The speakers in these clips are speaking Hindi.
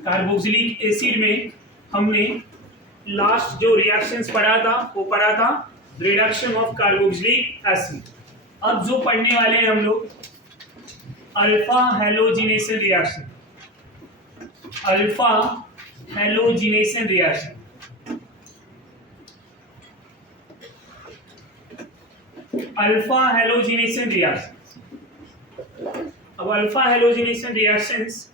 कार्बोक्सिलिक एसिड में हमने लास्ट जो रिएक्शंस पढ़ा था वो पढ़ा था रिडक्शन ऑफ कार्बोक्सिलिक एसिड। अब जो पढ़ने वाले हैं हम लोग alpha halogenation reaction, alpha halogenation reaction. Alpha halogenation reaction. अब अल्फा हैलोजिनेशन रिएक्शंस,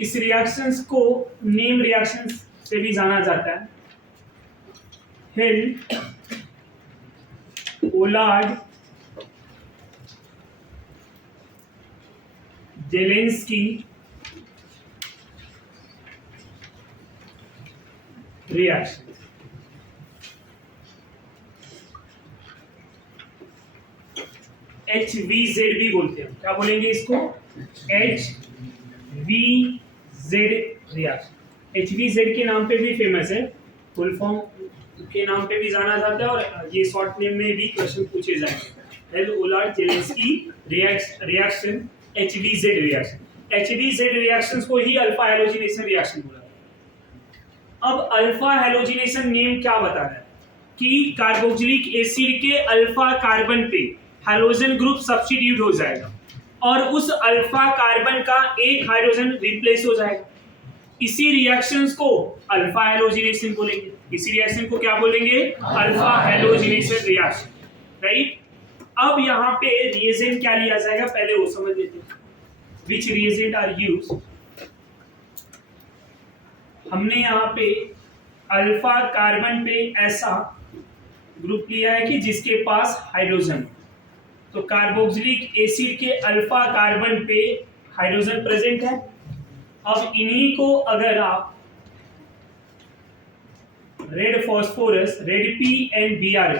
इस रिएक्शंस को नेम रिएक्शंस से भी जाना जाता है। हिल, ओलार्ड, जेलेंस्की रिएक्शन। HVZ भी बोलते हैं, क्या बोलेंगे इसको? HVZ reaction. HVZ के नाम पे भी फेमस है, फुल फॉर्म के नाम पे भी जाना जाता है और ये शॉर्ट नेम में भी क्वेश्चन पूछे जाएंगे। Hell Volhard Zelinsky reaction, HVZ reaction. HVZ reactions को ही अल्फा हैलोजिनेशन रिएक्शन बोला जाता है। अब अल्फा हैलोजिनेशन नेम क्या बता रहा है कि कार्बोक्सिलिक एसिड के अल्फा कार्बन पे हाइड्रोजन ग्रुप सब्स्टिट्यूट हो जाएगा और उस अल्फा कार्बन का एक हाइड्रोजन रिप्लेस हो जाएगा। इसी रिएक्शंस को अल्फा हैलोजिनेशन बोलेंगे। इसी रिएक्शन को क्या बोलेंगे? Alpha halogenation reaction, right. अब यहाँ पे रिएजेंट क्या लिया जाएगा पहले वो समझ लेते हैं। विच रिएजेंट आर यूज्ड? हमने यहाँ पे अल्फा कार्बन पे ऐसा ग्रुप लिया है कि जिसके पास हाइड्रोजन, तो कार्बोक्सिलिक एसिड के अल्फा कार्बन पे हाइड्रोजन प्रेजेंट है। अब इन्हीं को अगर आप red phosphorus, red P and Br2,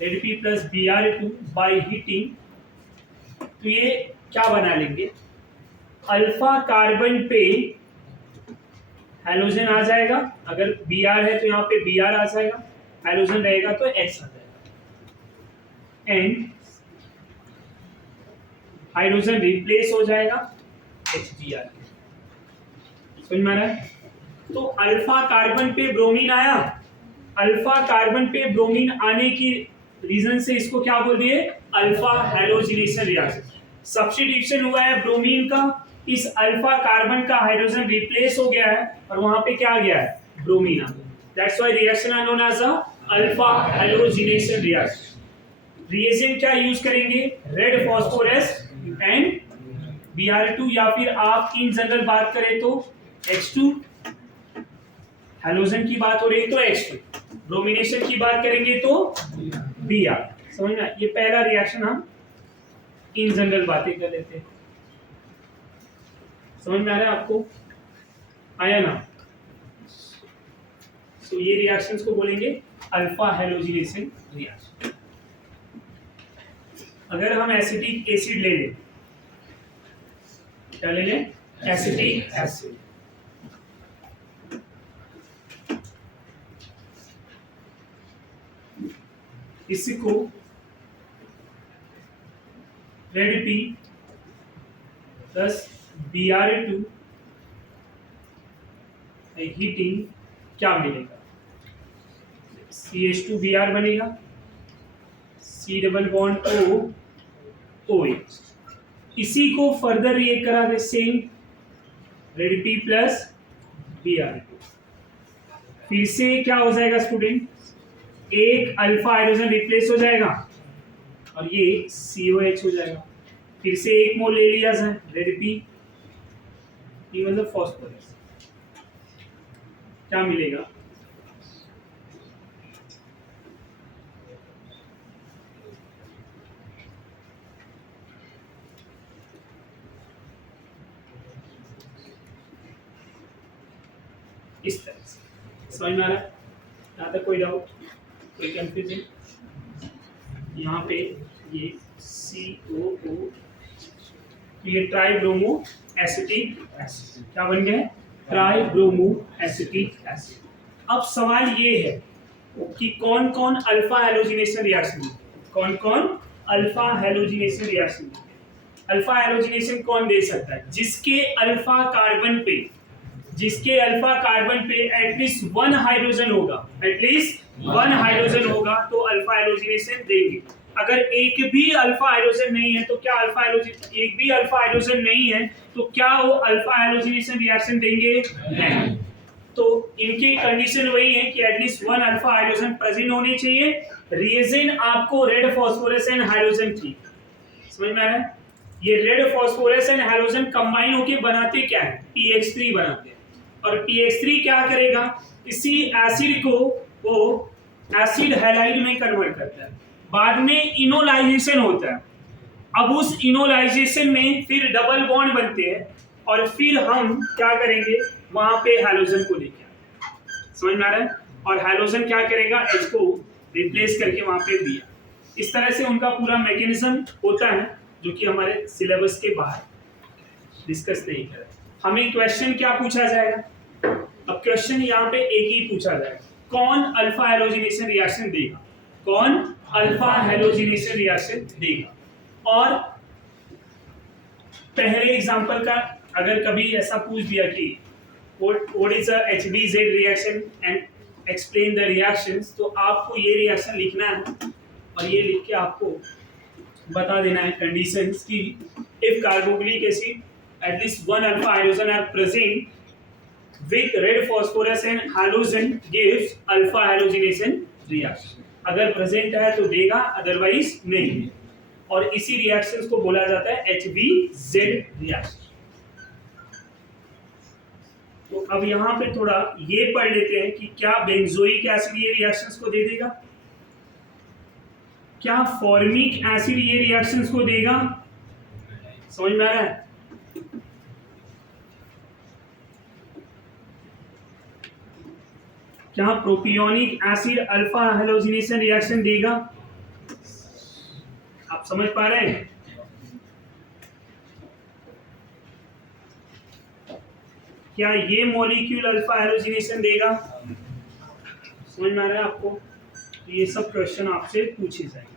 red P plus Br2 by heating, तो ये क्या बना लेंगे? अल्फा कार्बन पे हाइड्रोजन आ जाएगा, अगर Br है तो यहाँ पे Br आ जाएगा, हाइड्रोजन रहेगा तो X आ जाएगा एंड हाइड्रोजन रिप्लेस हो जाएगा HBr। समझ में आ रहा है? तो अल्फा कार्बन पे ब्रोमीन आया, अल्फा कार्बन पे ब्रोमीन आने की रीजन से इसको क्या बोल दिए? Alpha halogenation reaction. सब्स्टिट्यूशन हुआ है ब्रोमीन का, इस अल्फा कार्बन का हाइड्रोजन रिप्लेस हो गया है और वहां पे क्या आ गया है? ब्रोमीन आ गया। That's why reaction are known as alpha halogenation reaction. Reagent क्या यूज करेंगे? रेड फॉस्फोरस एंड Br2, या फिर आप इन जनरल बात करें तो H2, हैलोजन की बात हो रही है तो H2, ब्रोमिनेशन की बात करेंगे तो Br। समझना, ये पहला रिएक्शन हम इन जनरल बातें कर लेते हैं। समझ में आ रहा है आपको? आया ना? तो ये रिएक्शंस को बोलेंगे अल्फा हैलोजिनेशन रिएक्शन। अगर हम एसिटिक एसिड ले लें, क्या ले लें? Acetic acid. इसको red P plus Br2 heating क्या मिलेगा? CH2Br बनेगा, C double bond O OH। इसी को फर्दर रिएक्ट करा दे, same red P plus Br2, फिर से क्या हो जाएगा स्टूडेंट? एक अल्फा हाइड्रोजन रिप्लेस हो जाएगा और ये COH हो जाएगा। फिर से एक मोल ले लिया जाए रेड P, ये मतलब फॉस्फोरस, क्या मिलेगा? इस तरह से। समझ में आ रहा है? यहाँ तक कोई डाउट, कोई कंफ्यूजन? यहाँ पे ये COO, ये ट्राइब्रोमो एसिटिक एसिड क्या बन गया? Tribromo acetic acid. अब सवाल ये है कि कौन कौन अल्फा हैलोजिनेशन रिएक्शन, कौन कौन alpha halogenation reaction? Alpha hydrogenation कौन दे सकता है? जिसके अल्फा कार्बन पे एटलीस्ट वन हाइड्रोजन होगा, तो अल्फा हाइड्रोजनेशन देंगे। अगर एक भी अल्फा हाइड्रोजन नहीं है तो क्या वो अल्फा हाइड्रोजनेशन रिएक्शन देंगे? नहीं। तो इनकी कंडीशन वही है कि at least one alpha hydrogen present होने चाहिए। रिएजेंट आपको रेड फास्फोरस एंड हाइड्रोजन की, समझ में आ रहा है? ये red phosphorus and hydrogen combine होके बनाते क्या है? PX3 बनाते हैं। और PX3 क्या करेगा? इसी एसिड को वो एसिड हैलाइड में कन्वर्ट करता है। बाद में इनोलाइजेशन होता है। अब उस इनोलाइजेशन में फिर डबल बॉन्ड बनते हैं और फिर हम क्या करेंगे? वहां पे हैलोजन को लेके आएंगे। समझ में आ रहा है? और हैलोजन क्या करेगा? H को रिप्लेस करके वहां पे दिया। इस तरह से उनका पूरा मैकेनिज्म होता है, जो कि हमारे सिलेबस के बाहर डिस्कस नहीं कर रहे। हमें क्वेश्चन क्या पूछा जाएगा? अब क्वेश्चन यहाँ पे एक ही पूछा जाएगा, कौन अल्फा हाइड्रोजनेशन रिएक्शन देगा? और पहले एग्जांपल का अगर कभी ऐसा पूछ दिया कि what is a HBZ reaction and explain the reactions, तो आपको ये रिएक्शन लिखना है और ये लिख के आपको बता देना है कंडीशंस कि if carboxylic acid at least one alpha hydrogen are present with red phosphorus and halogen gives alpha halogenation reaction। अगर प्रेजेंट है तो देगा, अदरवाइज नहीं। और इसी रिएक्शंस को बोला जाता है HBZ रिएक्शन। तो अब यहाँ पे थोड़ा ये पढ़ लेते हैं कि क्या बेंजोइक एसिड ये रिएक्शंस को दे देगा? क्या फॉर्मिक एसिड ये रिएक्शंस को देगा? समझ में आ रहा है? क्या propionic acid alpha halogenation reaction देगा? आप समझ पा रहे हैं? क्या ये मॉलिक्यूल अल्फा हैलोजिनेशन देगा? समझ में आ रहा है आपको? ये सब क्वेश्चन आपसे पूछे जाएंगे।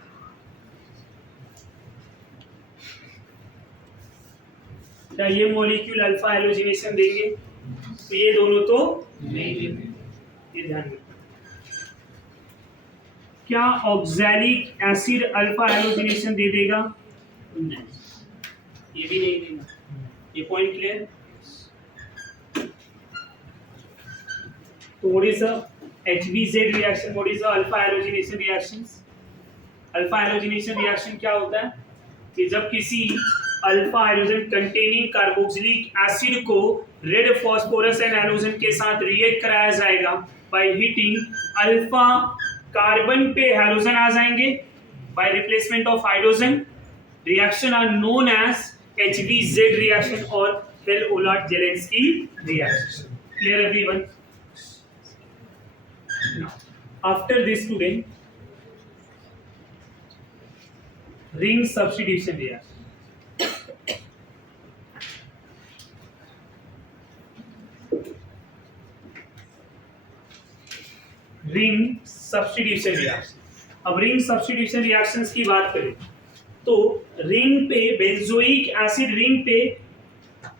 क्या ये मॉलिक्यूल अल्फा हैलोजिनेशन देंगे? तो ये दोनों तो नहीं देंगे, ये ध्यान रखना। क्या ऑक्सैलिक एसिड अल्फा हैलोजिनेशन दे देगा? नहीं, ये भी नहीं देगा। ये point clear? So what is the HBZ reaction? What is the alpha halogenation reactions? Alpha hydrogenation reaction क्या होता है कि जब किसी alpha hydrogen containing carboxylic acid को रेड फास्फोरस एंड हैलोजन के साथ रिएक्ट कराया जाएगा बाय हीटिंग, अल्फा कार्बन पे हैलोजन आ जाएंगे by replacement of hydrogen. Reaction are known as HBZ reaction और Hell Volhard Zelinsky reaction. Clear everyone? Now, after this today, ring substitution reaction. Ring substitution reaction. अब ring substitution reactions की बात करें तो रिंग पे बेंजोइक एसिड रिंग पे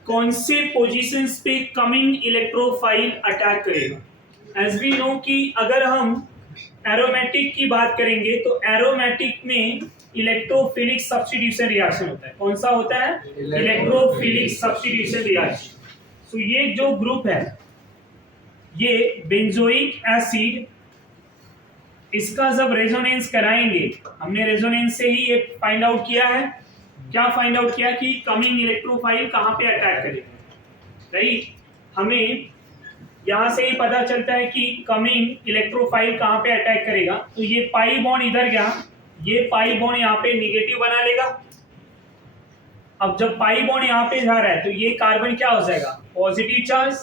कौन से पोजीशंस पे कमिंग इलेक्ट्रोफाइल अटैक करेगा? एज वी नो कि अगर हम एरोमेटिक की बात करेंगे तो एरोमेटिक में इलेक्ट्रोफिलिक सब्स्टिट्यूशन रिएक्शन होता है। कौन सा होता है? Electrophilic substitution reaction. तो ये जो ग्रुप है, ये बेंजोइक एसिड, इसका जब रेजोनेंस कराएंगे, हमने रेजोनेंस से ही ये फाइंड आउट किया है। क्या फाइंड आउट किया कि कमिंग इलेक्ट्रोफाइल कहां पे अटैक करेगा? राइट, हमें यहां से ही पता चलता है कि कमिंग इलेक्ट्रोफाइल कहां पे अटैक करेगा। तो ये पाई बॉन्ड इधर गया, ये पाई बॉन्ड यहाँ पे निगेटिव बना लेगा। अब जब पाई बॉन्ड यहाँ पे जा रहा है तो ये कार्बन क्या हो जाएगा? Positive charge.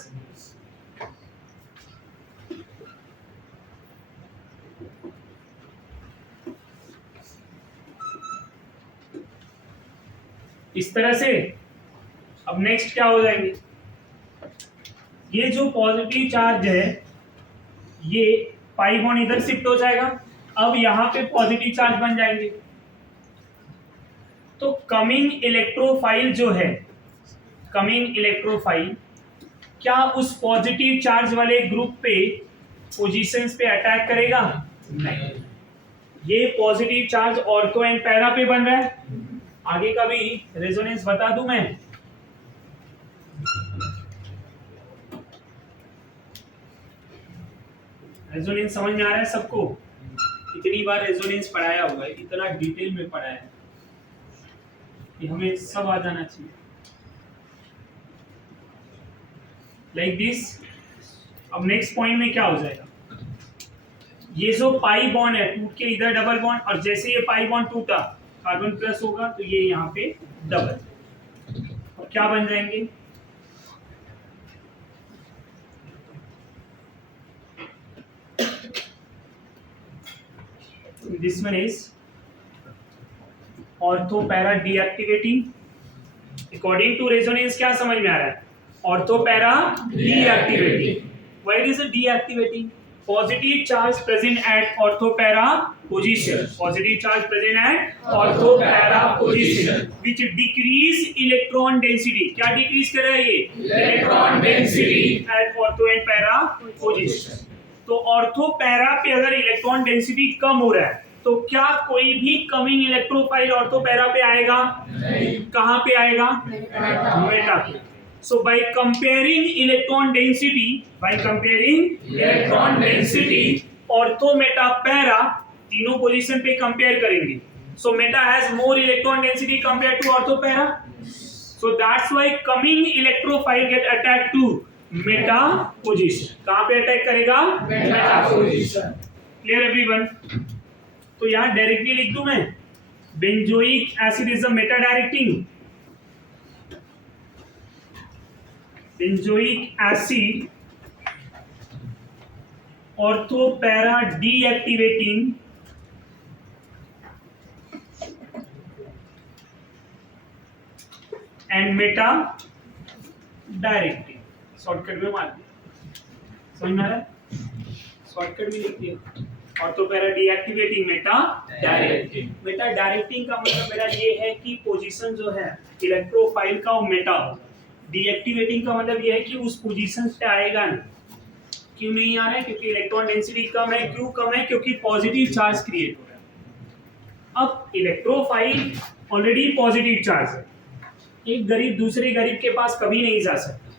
इस तरह से अब नेक्स्ट क्या हो जाएंगे? ये जो पॉजिटिव चार्ज है ये पाई बॉन्ड इधर शिफ्ट हो जाएगा। अब यहाँ पे पॉजिटिव चार्ज बन जाएंगे। तो कमिंग इलेक्ट्रोफाइल जो है, कमिंग इलेक्ट्रोफाइल क्या उस पॉजिटिव चार्ज वाले ग्रुप पे पोजीशंस पे अटैक करेगा? नहीं। ये positive charge ortho and para पे बन रहा है। आगे का भी रेजोनेंस बता दूं मैं। रेजोनेंस समझ में आ रहा है सबको? कितनी बार रेजोनेंस पढ़ाया होगा, इतना डिटेल में पढ़ाया है कि हमें सब आ जाना चाहिए। Like this. अब नेक्स्ट पॉइंट में क्या हो जाएगा, ये जो पाई बॉन्ड है टूट के इधर डबल बॉन्ड, और जैसे ये पाई बॉन्ड टूटा कार्बन प्लस होगा तो ये यहाँ पे डबल, और क्या बन जाएंगे, this one is ortho para deactivating. According to resonance क्या समझ में आ रहा है? Ortho para deactivating. Why is it deactivating? Positive charge present at orthopara position. Positive charge present at orthopara position, which decrease electron density. क्या decrease कर रहा है ये? Electron density at ortho and para position. तो ortho para पे अगर electron density कम हो रहा है तो क्या कोई भी कमिंग इलेक्ट्रोफाइल ortho para पे आएगा? नहीं। कहाँ पे आएगा? मेटा पे। So by comparing electron density, ortho, meta, para तीनों पोजीशन पे कंपेयर करेंगे। So meta has more electron density compared to ortho, para. So that's why coming electrophile get attacked to meta position. कहाँ पे अटैक करेगा? Meta position. Clear everyone? तो यहाँ डायरेक्टली लिख दूं मैं, benzoic acid is a Meta directing. Benzoic acid ortho para deactivating and meta directing। Shortcut में मार दिया, समझ में आ रहा है? शॉर्टकट भी लिख दिया, ortho para deactivating Meta directing. Meta directing का मतलब मेरा ये है कि पोजीशन जो है इलेक्ट्रोफाइल का वो मेटा होगा। डीएक्टिवेटिंग का मतलब यह है कि उस पोजीशन पे आएगा नहीं। क्यों नहीं आ रहा है? क्योंकि इलेक्ट्रॉन डेंसिटी कम है। क्यों कम है? क्योंकि पॉजिटिव चार्ज क्रिएट हो रहा है। अब इलेक्ट्रोफाइल ऑलरेडी पॉजिटिव चार्ज है, एक गरीब दूसरे गरीब के पास कभी नहीं जा सकता,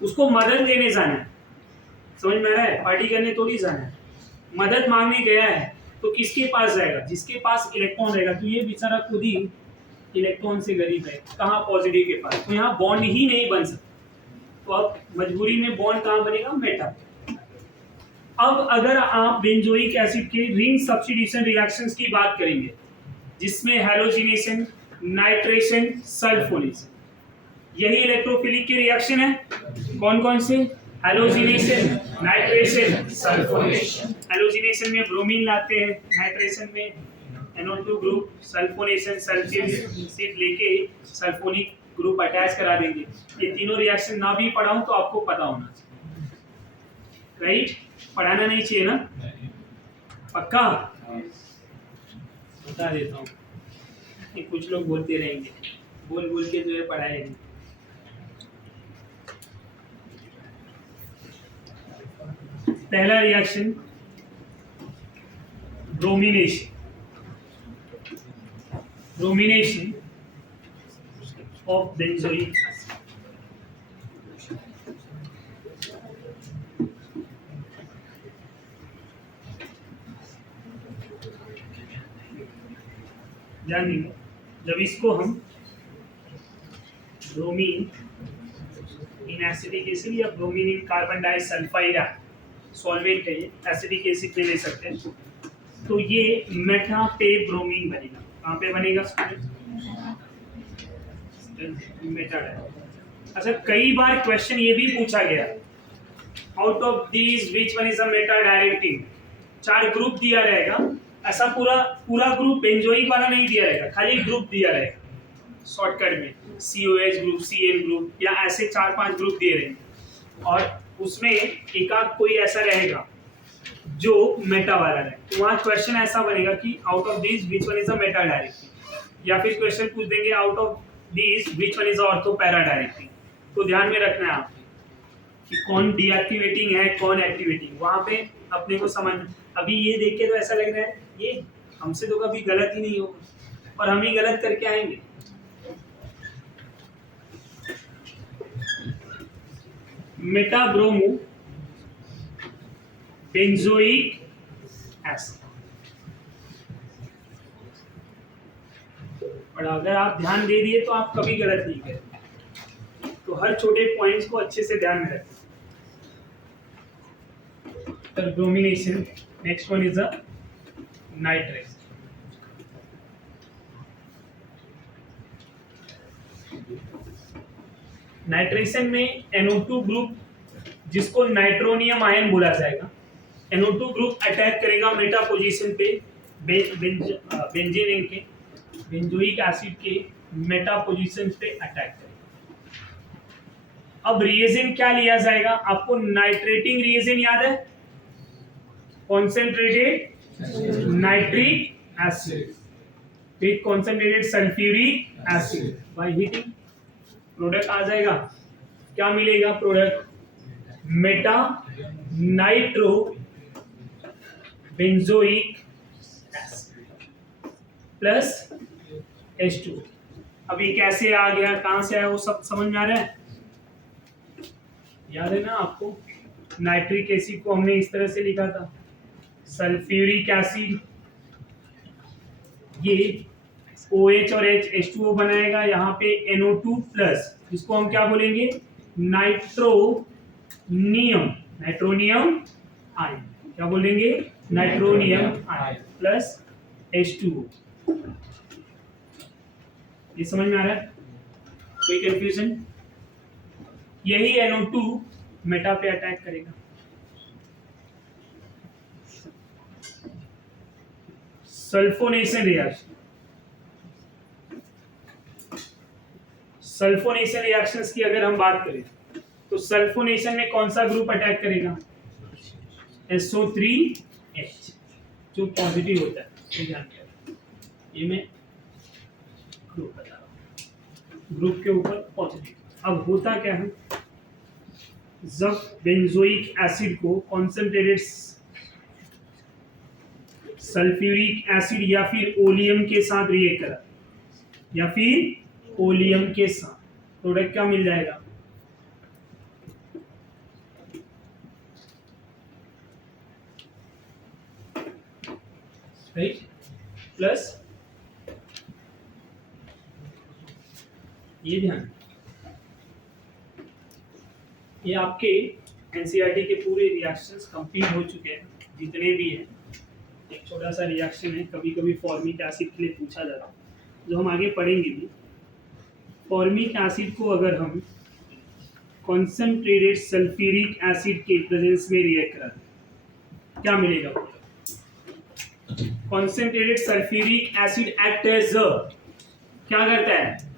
उसको मदद लेने जाना है, समझ में आ रहा है? पार्टी करने थोड़ी जाना है, मदद मांगने गया है तो किसके पास जाएगा? जिसके पास इलेक्ट्रॉन रहेगा। तो ये बेचारा खुद ही इलेक्ट्रॉन से गरीब है, कहाँ? पॉजिटिव के पास। तो यहाँ बॉन्ड ही नहीं बन सकता, तो अब मजबूरी में बॉन्ड कहाँ बनेगा? मेटा। अब अगर आप बेंजोइक एसिड के रिंग सब्स्टिट्यूशन रिएक्शंस की बात करेंगे जिसमें हैलोजिनेशन, नाइट्रेशन, सल्फोनेशन, यही इलेक्ट्रोफिलिक के रिएक्शन है। कौन कौन से? Halogenation, nitration, sulphonation. हैलोजिनेशन में ब्रोमीन लाते हैं, नाइट्रेशन में NO2 group, sulphonation sulphuric acid लेके सल्फोनिक ग्रुप अटैच करा देंगे। ये तीनों रिएक्शन ना भी पढ़ाऊं तो आपको पता होना चाहिए, राइट? पढ़ाना नहीं चाहिए ना? पक्का? बता देता हूँ, कुछ लोग बोलते रहेंगे, बोल बोल के जो है पढ़ाएंगे। पहला reaction bromination. Bromination of benzoic acid. जानेंगे जब इसको हम ब्रोमीन इन एसिडिक एसिड या bromine in carbon disulphide solvent है, ये एसिडिक एसिड में ले सकते हैं, तो ये मेटा पे ब्रोमीन बनेगा। कहाँ पे बनेगा? Meta directing. अच्छा, कई बार क्वेश्चन ये भी पूछा गया, out of these which one is a Meta directing. 4 group दिया रहेगा, ऐसा पूरा ग्रुप बेंजोइक वाला नहीं दिया रहेगा, खाली ग्रुप दिया रहेगा शॉर्टकट में, COH ग्रुप, CN ग्रुप, या ऐसे 4-5 ग्रुप दिए रहेंगे और उसमें एक आध कोई ऐसा रहेगा जो मेटा वाला है। तो वहाँ क्वेश्चन ऐसा बनेगा कि out of this which one is a Meta directing. या फिर क्वेश्चन पूछ देंगे out of these which one is ortho para directly. तो ध्यान में रखना है आपको कि कौन डीएक्टिवेटिंग है कौन एक्टिवेटिंग, वहां पे अपने को समझ। अभी ये देख के तो ऐसा लग रहा है ये हमसे तो कभी गलत ही नहीं होगा और हम ही गलत करके आएंगे। मेटाब्रोमो बेंजोइक एसिड। और अगर आप ध्यान दे दिए तो आप कभी गलत नहीं करेंगे। तो हर छोटे पॉइंट्स को अच्छे से ध्यान में रखें। Bromination, next one is a nitrate. Nitration में NO2 ग्रुप जिसको नाइट्रोनियम आयन बोला जाएगा, NO2 ग्रुप अटैक करेगा मेटा पोजीशन पे बेंजीन के बेंजोइक एसिड के मेटा पोजीशन पे अटैक करेगा। अब रिएजेंट क्या लिया जाएगा? आपको नाइट्रेटिंग रिएजेंट याद है? Concentrated nitric acid with concentrated sulphuric acid by heating product आ जाएगा। क्या मिलेगा product? Meta nitro benzoic acid plus H2। अब ये कैसे आ गया, कहां से आया, वो सब समझ में आ रहा है? याद है ना आपको? नाइट्रिक एसिड को हमने इस तरह से लिखा था, सल्फ्यूरिक एसिड ये OH और H2O बनाएगा, यहाँ पे NO2 प्लस, इसको हम क्या बोलेंगे? Nitronium ion. क्या बोलेंगे? Nitronium ion plus H2O। ये समझ में आ रहा है? कोई कंफ्यूजन? यही NO2 मेटा पे अटैक करेगा। सल्फोनेशन रिएक्शन, सल्फोनेशन रिएक्शंस की अगर हम बात करें तो सल्फोनेशन में कौन सा ग्रुप अटैक करेगा? SO3H जो पॉजिटिव होता है। ये मैं ग्रुप बता रहा हूं, ग्रुप के ऊपर पॉजिटिव। अब होता क्या है, जब बेंजोइक एसिड को कॉन्सेंट्रेटेड सल्फ्यूरिक एसिड या फिर ओलियम के साथ रिएक्ट करा, या फिर ओलियम के साथ, प्रोडक्ट क्या मिल जाएगा? राइट, प्लस ये ध्यान, ये आपके एनसीईआरटी के पूरे रिएक्शंस कंप्लीट हो चुके हैं जितने भी हैं। एक छोटा सा रिएक्शन है, कभी कभी फॉर्मिक एसिड के लिए पूछा जाता है, जो हम आगे पढ़ेंगे भी। फॉर्मिक एसिड को अगर हम कॉन्सेंट्रेटेड सल्फ्यूरिक एसिड के प्रेजेंस में रिएक्ट कराते हैं, क्या मिलेगा? Concentrated sulphuric acid act as क्या करता है?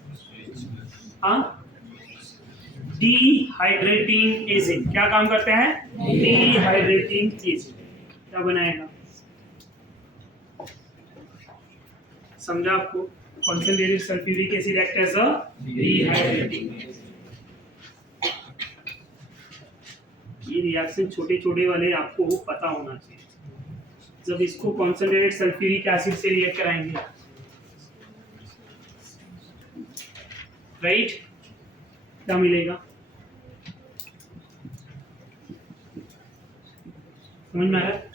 Dehydrating agent. क्या काम करते हैं? Dehydrating agent. क्या बनाएगा? समझा आपको? Concentrated sulphuric acid act as a dehydrating agent. ये रिएक्शन छोटे छोटे वाले आपको पता होना चाहिए। जब इसको कॉन्सेंट्रेटेड सल्फ्यूरिक एसिड से रिएक्ट कराएंगे, राइट, क्या मिलेगा? समझ में आ रहा है?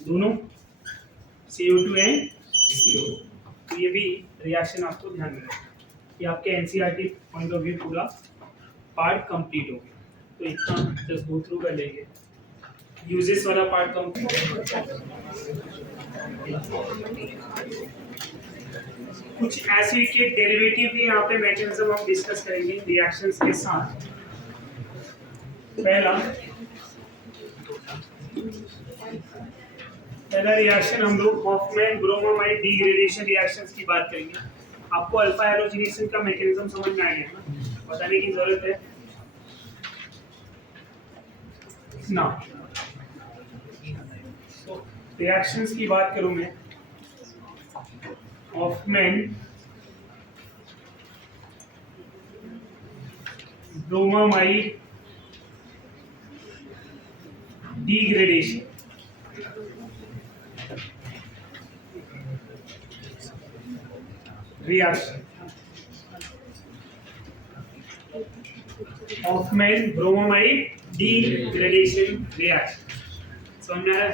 दोनों CO2 एंड CO2। ये भी रिएक्शन आपको ध्यान में रखना। ये आपके एनसीईआरटी पॉइंट ऑफ व्यू पूरा पार्ट कंप्लीट हो गया। तो इतना जस्ट गो थ्रू कर लेंगे। यूजेस वाला पार्ट कंप्लीट। कुछ एसिड के डेरिवेटिव भी यहाँ पे मैकेनिज्म हम डिस्कस करेंगे रिएक्शंस के साथ। पहला रिएक्शन हम लोग हॉफमैन ब्रोमोमाइड डिग्रेडेशन रिएक्शंस की बात करेंगे। आपको अल्फा हैलोजिनेशन का मैकेनिज्म समझ में आ गया ना? बताने की जरूरत है ना? तो रिएक्शंस की बात करूं मैं, Hofmann bromamide degradation. Reaction. Hofmann bromamide degradation reaction. समझ में आया?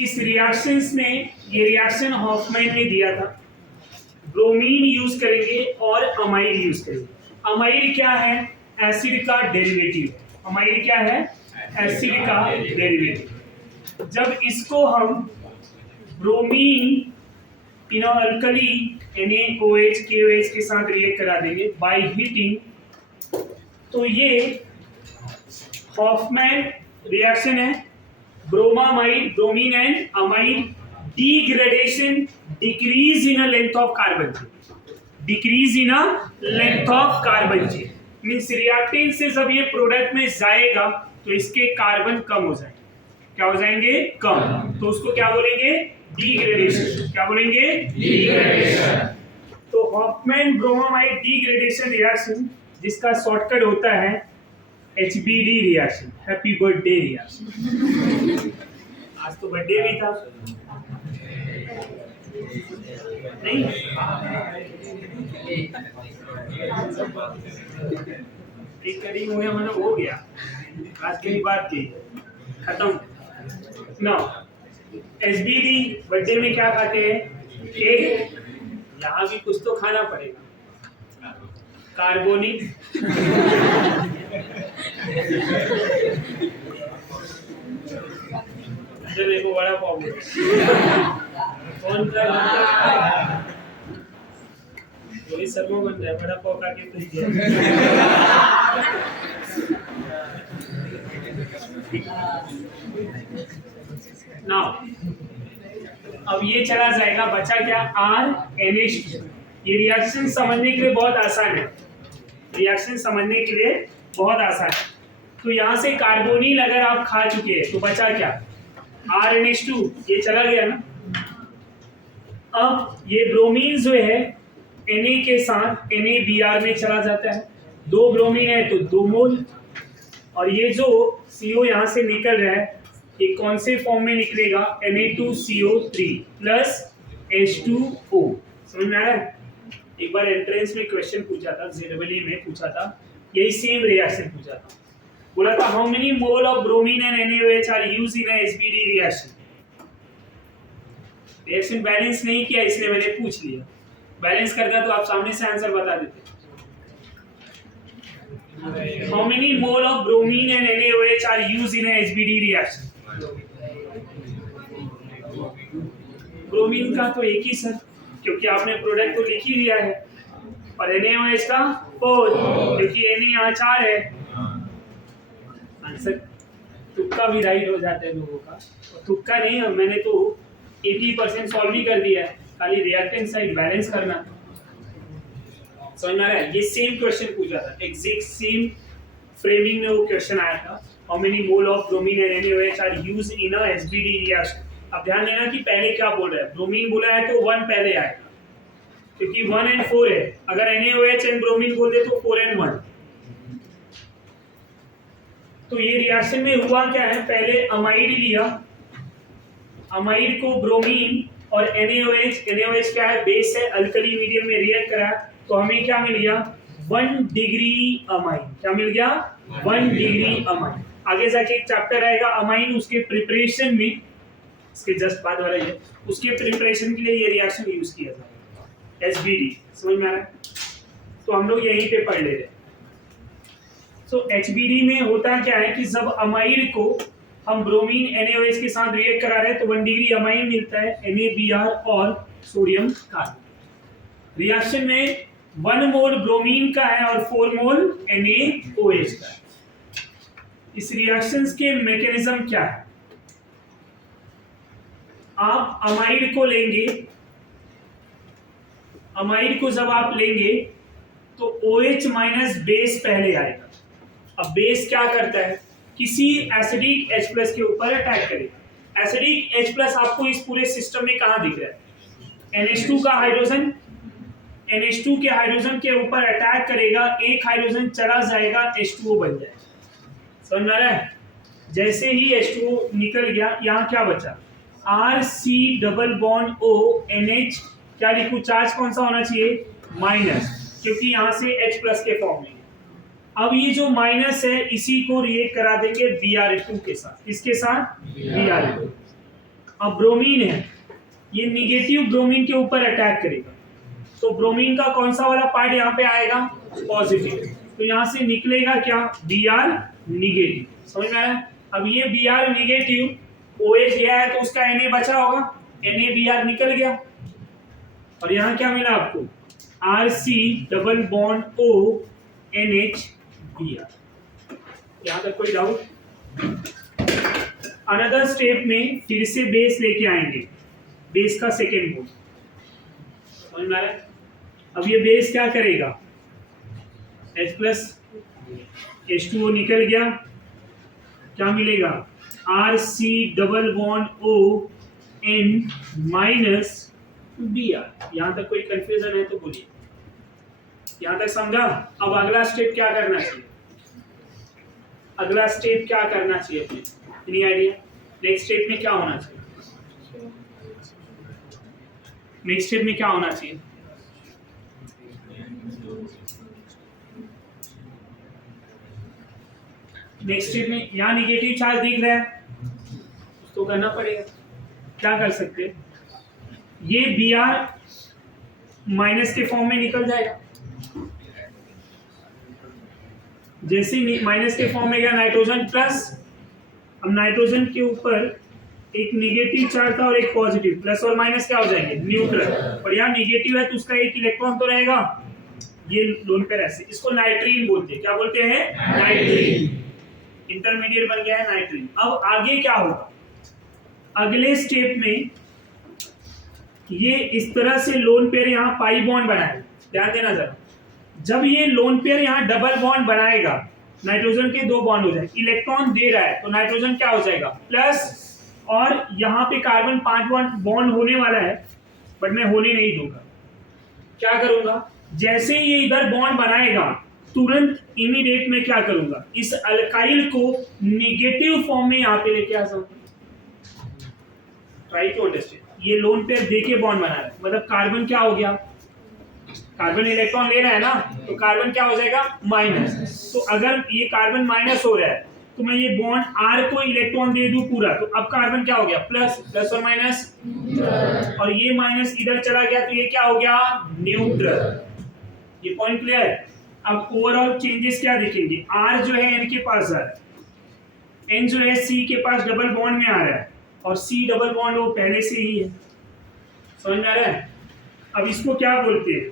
इस रिएक्शंस में ये रिएक्शन हॉफमैन ने दिया था, ब्रोमीन यूज करेंगे और अमाइड यूज करेंगे। अमाइड क्या है? एसिड का डेरिवेटिव। अमाइड क्या है? एसिड का डेरिवेटिव। जब इसको हम ब्रोमीन अल्कली NaOH KOH के साथ रिएक्ट करा देंगे बाय हीटिंग, तो ये हॉफमैन रिएक्शन है। Bromamide, bromine and amide degradation, decrease in a length of carbon chain, decrease in a length of carbon chain means reactant से जब ये प्रोडक्ट में जाएगा तो इसके कार्बन कम हो जाएंगे। क्या हो जाएंगे? कम। तो उसको क्या बोलेंगे? डिग्रेडेशन। क्या बोलेंगे? डिग्रेडेशन। तो हॉफमैन ब्रोमामाइड डिग्रेडेशन रिएक्शन, जिसका शॉर्टकट होता है HBD reaction, happy birthday reaction. आज तो बर्थडे भी था नहीं? एक करीब हो गया, मतलब हो गया, आज की बात की खत्म। ना HBD बर्थडे में क्या खाते हैं? केक। यहाँ भी कुछ तो खाना पड़ेगा, कार्बोनिक देखो बड़ा पाव कौन कर वही सर्वो बन जाए, बड़ा पाव खा के खुश नाउ अब ये चला जाएगा, बचा क्या? RNH2। ये रिएक्शन समझने के लिए बहुत आसान है, रिएक्शन समझने के लिए बहुत आसान है। तो यहाँ से कार्बोनिल अगर आप खा चुके हैं तो बचा क्या? RNH2, ये चला गया ना। अब ये ब्रोमीन जो है Na के साथ NaBr में चला जाता है, 2 ब्रोमीन है तो 2 मोल, और ये जो CO यहाँ से निकल रहा है ये कौन से फॉर्म में निकलेगा? Na2CO3 plus H2O। समझ में आ रहा है? एक बार एंट्रेंस में क्वेश्चन पूछा था, JEE में पूछा था, यही सेम रिएक्शन पूछा था। बोला था how many mole of bromine and NaOH are used in a HBD reaction. Reaction balance नहीं किया इसलिए मैंने पूछ लिया, बैलेंस करता तो आप सामने से आंसर बता देते। How many mole of bromine and NaOH are used in a HBD reaction. Bromine का तो एक ही सर, क्योंकि आपने प्रोडक्ट तो लिख ही दिया है, और NaOH का 4 क्योंकि Na यहाँ 4 है। आंसर तुक्का भी राइट हो जाता है लोगों का, और तुक्का नहीं है, मैंने तो 80% सॉल्व भी कर दिया है, खाली रिएक्टेंट साइड बैलेंस करना। समझ में आ रहा है? ये सेम क्वेश्चन पूछा था, एग्जैक्ट सेम फ्रेमिंग में वो क्वेश्चन आया था, how many mole of bromine and NaOH are used in a HBD reaction. अब ध्यान देना कि पहले क्या बोल रहा है, ब्रोमीन बोला है तो 1 पहले आएगा, क्योंकि 1 and 4 है। अगर NaOH एंड ब्रोमीन बोल दे तो 4 and 1। तो ये रिएक्शन में हुआ क्या है, पहले अमाइड लिया, अमाइड को ब्रोमीन और NaOH क्या है? बेस है, अल्कली मीडियम में रिएक्ट करा तो हमें क्या मिल गया? 1 डिग्री अमाइन। क्या मिल गया? 1 डिग्री अमाइन। आगे जाके एक चैप्टर आएगा अमाइन, उसके प्रिपरेशन में, इसके जस्ट बाद वाला ये, उसके प्रिपरेशन के लिए ये रिएक्शन यूज किया जाएगा, HBD। समझ में आ रहा है? तो हम लोग यहीं पे पढ़ ले रहे हैं। तो HBD में होता क्या है कि जब अमाइड को हम ब्रोमीन NaOH के साथ रिएक्ट करा रहे हैं तो 1 डिग्री अमाइन मिलता है, NaBr और सोडियम कार्बन। रिएक्शन में 1 मोल ब्रोमीन का है और 4 मोल NaOH का है। इस रिएक्शंस के मैकेनिज्म क्या है? आप अमाइड को लेंगे, अमाइड को जब आप लेंगे तो OH माइनस बेस पहले आएगा। अब बेस क्या करता है? किसी एसिडिक H+ के ऊपर अटैक करेगा, एसिडिक H+ आपको इस पूरे सिस्टम में कहाँ दिख रहा है? NH2 का हाइड्रोजन, NH2 के हाइड्रोजन के ऊपर अटैक करेगा, एक हाइड्रोजन चला जाएगा, H2O बन जाएगा। समझ में आ रहा है? जैसे ही H2O निकल गया, यहाँ क्या बचा? RC double bond O NH, क्या लिखूं? चार्ज कौन सा होना चाहिए? माइनस, क्योंकि यहाँ से H+ के फॉर्म में। अब ये जो माइनस है इसी को रिएक्ट करा देंगे Br2 के साथ। किसके साथ? Br2। अब ब्रोमीन है, ये निगेटिव ब्रोमीन के ऊपर अटैक करेगा, तो ब्रोमीन का कौन सा वाला पार्ट यहाँ पे आएगा? पॉजिटिव। तो यहाँ से निकलेगा क्या? Br negative. समझ में आया? अब ये Br निगेटिव OH गया है तो उसका Na बचा होगा, NaBr निकल गया, और यहाँ क्या मिला आपको? RC double bond O NH Br। यहाँ तक कोई डाउट? अनदर स्टेप में फिर से बेस लेके आएंगे, बेस का सेकेंड मोड। समझ में आ रहा है? अब ये बेस क्या करेगा? H+ H2O निकल गया, क्या मिलेगा? RC double bond O N minus Br। यहां तक कोई कंफ्यूजन है तो बोलिए। यहां तक समझा? अब अगला स्टेप क्या करना चाहिए? अगला स्टेप क्या करना चाहिए अपने? Any idea? नेक्स्ट स्टेप में क्या होना चाहिए? नेक्स्ट स्टेप में क्या होना चाहिए? नेक्स्ट स्टेप में यहाँ निगेटिव चार्ज दिख रहा है, तो करना पड़ेगा। क्या कर सकते हैं? ये Br माइनस के फॉर्म में निकल जाएगा। जैसे माइनस के फॉर्म में गया नाइट्रोजन प्लस, अब नाइट्रोजन के ऊपर एक निगेटिव चार्ज था और एक पॉजिटिव, प्लस और माइनस क्या हो जाएंगे? न्यूट्रल। और यहाँ निगेटिव है तो उसका एक इलेक्ट्रॉन तो रहेगा, ये लोन पेयर ऐसे, इसको नाइट्रीन बोलते हैं। क्या बोलते हैं? नाइट्रीन। इंटरमीडिएट बन गया है नाइट्रीन। अब आगे क्या होगा? अगले स्टेप में ये इस तरह से लोन पेयर यहाँ पाई बॉन्ड बनाए, ध्यान देना जरा। जब ये लोन पेयर यहाँ डबल बॉन्ड बनाएगा, नाइट्रोजन के 2 बॉन्ड हो जाए, इलेक्ट्रॉन दे रहा है तो नाइट्रोजन क्या हो जाएगा? प्लस, और यहाँ पे कार्बन 5 बॉन्ड होने वाला है, बट मैं होने नहीं दूंगा। क्या करूंगा? जैसे ये इधर बॉन्ड बनाएगा तुरंत इमीडिएट में क्या करूंगा? इस अल्काइल को निगेटिव फॉर्म में यहाँ पे लेके आ जाऊंगा। Try to understand. ये लोन पेयर देके बॉन्ड बना रहा है, मतलब कार्बन क्या हो गया? कार्बन इलेक्ट्रॉन ले रहा है ना, तो कार्बन क्या हो जाएगा? माइनस। तो अगर ये कार्बन माइनस हो रहा है तो मैं ये बॉन्ड R को इलेक्ट्रॉन दे दूं पूरा, तो अब कार्बन क्या हो गया? प्लस, प्लस और माइनस, और ये माइनस इधर चला गया तो ये क्या हो गया? न्यूट्रल। ये पॉइंट क्लियर है? अब ओवरऑल चेंजेस क्या दिखेंगे? R जो है N के पास आ रहा है, N जो है C के पास डबल बॉन्ड में आ रहा है, और C डबल बॉन्ड वो पहले से ही है। समझ में आ रहा है? अब इसको क्या बोलते हैं?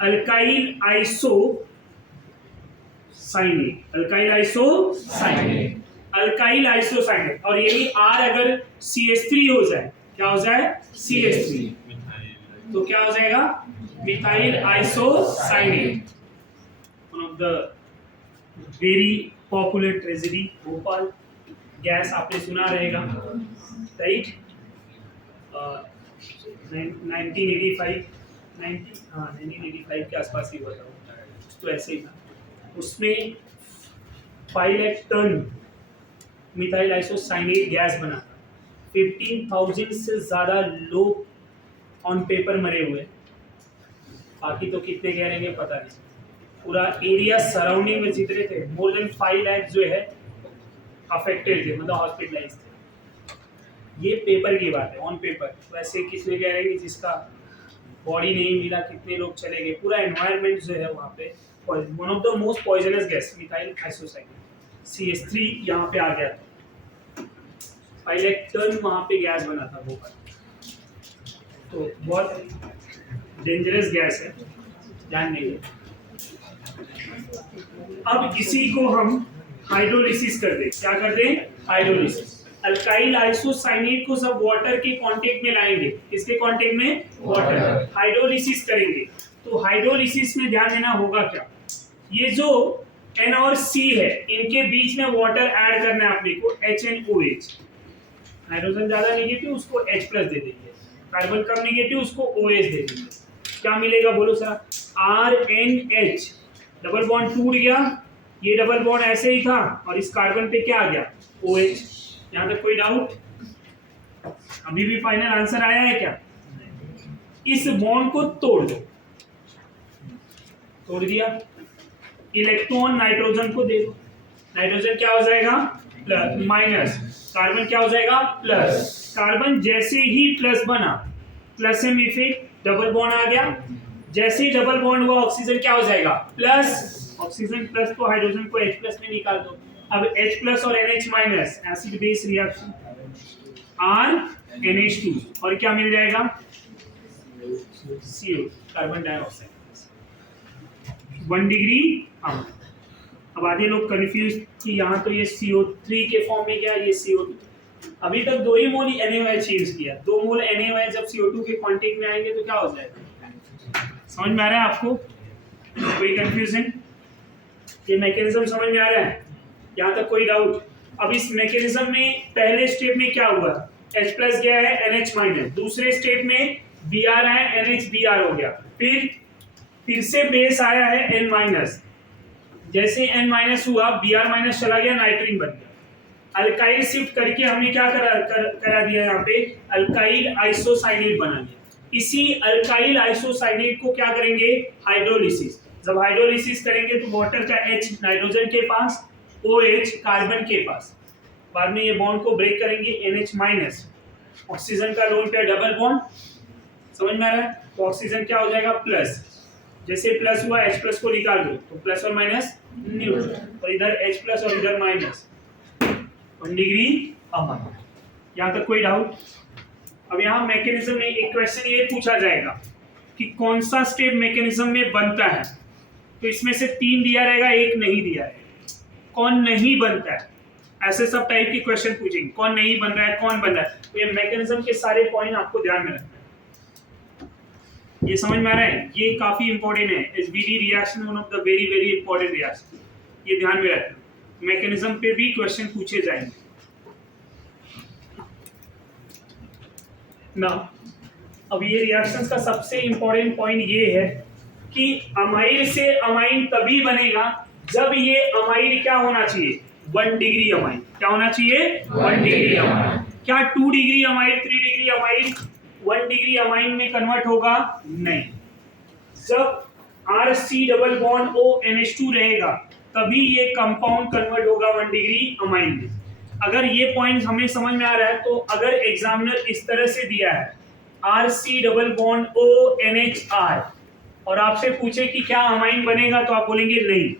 Alkyl isocyanate. Alkyl isocyanate, alkyl isocyanate. और यही R अगर CH3 हो जाए, क्या हो जाए? CH3, तो क्या हो जाएगा? Methyl isocyanate. One of the very popular tragedy, Bhopal gas आपने सुना रहेगा, राइट? 1985 के आसपास ही हुआ था, तो ऐसे ही था। उसमें 5 lakh ton methyl isocyanate gas बना। 15,000 से ज़्यादा लोग ऑन पेपर मरे हुए, बाकी तो कितने कह रहे हैं पता नहीं। पूरा एरिया सराउंडिंग में जितने थे, मोर देन 5 लाख जो है अफेक्टेड थे, मतलब हॉस्पिटलाइज थे। ये पेपर की बात है, ऑन पेपर। वैसे किसने कह रहे हैं कि जिसका बॉडी नहीं मिला, कितने लोग चले गए। पूरा एनवायरनमेंट जो है वहाँ पे, one of the most poisonous gas methyl isocyanate CH3 यहाँ पे आ गया था। 5 लाख टन वहाँ पे गैस बना था भोपाल, तो बहुत डेंजरस गैस है, ध्यान नहीं। अब इसी को हम हाइड्रोलिसिस कर दें। क्या कर दें? हाइड्रोलिसिस। अल्काइल आइसोसाइनेट को सब वाटर के कांटेक्ट में लाएंगे। किसके कांटेक्ट में? वाटर। हाइड्रोलिसिस करेंगे। तो हाइड्रोलिसिस में ध्यान देना होगा क्या, ये जो N और C है इनके बीच में वाटर ऐड करना है अपने को, HNOH। हाइड्रोजन ज्यादा नेगेटिव उसको H प्लस दे देंगे, कार्बन कम नेगेटिव उसको OH दे देंगे। क्या मिलेगा बोलो सर? RNH, डबल बॉन्ड टूट गया, ये डबल बॉन्ड ऐसे ही था और इस कार्बन पे क्या आ गया? OH। यहाँ तक कोई डाउट? अभी भी फाइनल आंसर आया है क्या? इस बॉन्ड को तोड़ दो, तोड़ दिया, इलेक्ट्रॉन नाइट्रोजन को दे दो, नाइट्रोजन क्या हो जाएगा? प्लस, माइनस, कार्बन क्या हो जाएगा? प्लस। कार्बन जैसे ही प्लस बना, plus M effect, double bond आ गया, जैसे ही डबल बॉन्ड हुआ ऑक्सीजन क्या हो जाएगा? प्लस। ऑक्सीजन प्लस तो हाइड्रोजन को H प्लस में निकाल दो। अब H प्लस और NH minus, acid base reaction, RNH2 और क्या मिल जाएगा? CO, carbon dioxide, 1 degree amine. अब आधे लोग कंफ्यूज कि यहाँ तो ये CO3 के फॉर्म में, क्या ये CO2? अभी तक 2 ही मोल NaOH चेंज किया, 2 मोल NaOH जब CO2 के कांटेक्ट में आएंगे तो क्या हो जाएगा? समझ में आ रहा है आपको? कोई कंफ्यूजन? ये मैकेनिज्म समझ में आ रहा है? यहाँ तक कोई डाउट? अब इस मैकेनिज्म में पहले स्टेप में क्या हुआ? H प्लस गया है NH माइनस, दूसरे स्टेप में Br है NH Br हो गया, फिर से बेस आया है N माइनस, जैसे N माइनस हुआ Br माइनस चला गया, नाइट्रीन बन गया। अल्काइल शिफ्ट करके हमने क्या करा दिया? यहाँ पे अल्काइल आइसोसाइनेट बना दिया। इसी अल्काइल आइसोसाइनेट को क्या करेंगे? हाइड्रोलिसिस। जब हाइड्रोलिसिस करेंगे तो वाटर का H नाइट्रोजन के पास, OH कार्बन के पास, बाद में ये बॉन्ड को ब्रेक करेंगे, NH माइनस, ऑक्सीजन का लोन पे डबल बॉन्ड, समझ में आ रहा है? तो ऑक्सीजन क्या हो जाएगा? प्लस। जैसे प्लस हुआ H प्लस को निकाल दो तो प्लस और माइनस न्यूट्रल, और इधर H प्लस और इधर माइनस, 1 डिग्री अमन। यहाँ तक कोई डाउट? अब यहाँ मैकेनिज्म में एक क्वेश्चन ये पूछा जाएगा कि कौन सा स्टेप मैकेनिज्म में बनता है, तो इसमें से 3 दिया रहेगा, 1 नहीं दिया है। कौन नहीं बनता है, ऐसे सब टाइप के क्वेश्चन पूछेंगे, कौन नहीं बन रहा है, कौन बन रहा है। तो ये मैकेनिज्म के सारे पॉइंट आपको ध्यान में रखना है। ये समझ में आ रहा है? ये काफी इंपॉर्टेंट है। SBD reaction one of the very very important reaction, ये ध्यान में रखना। मैकेनिज्म पे भी क्वेश्चन पूछे जाएंगे ना। अब ये रिएक्शंस का सबसे इंपॉर्टेंट पॉइंट ये है कि अमाइड से अमाइन तभी बनेगा जब ये अमाइड क्या होना चाहिए? 1 डिग्री अमाइड। क्या होना चाहिए? 1 डिग्री अमाइड। क्या 2 degree amide, 3 degree amide 1 degree amine में कन्वर्ट होगा? नहीं। जब RC डबल बॉन्ड ONH2 रहेगा तभी ये कंपाउंड कन्वर्ट होगा 1 डिग्री अमाइन में। अगर ये पॉइंट हमें समझ में आ रहा है, तो अगर एग्जामिनर इस तरह से दिया है RC डबल बॉन्ड ONHR और आपसे पूछे कि क्या अमाइन बनेगा, तो आप बोलेंगे नहीं।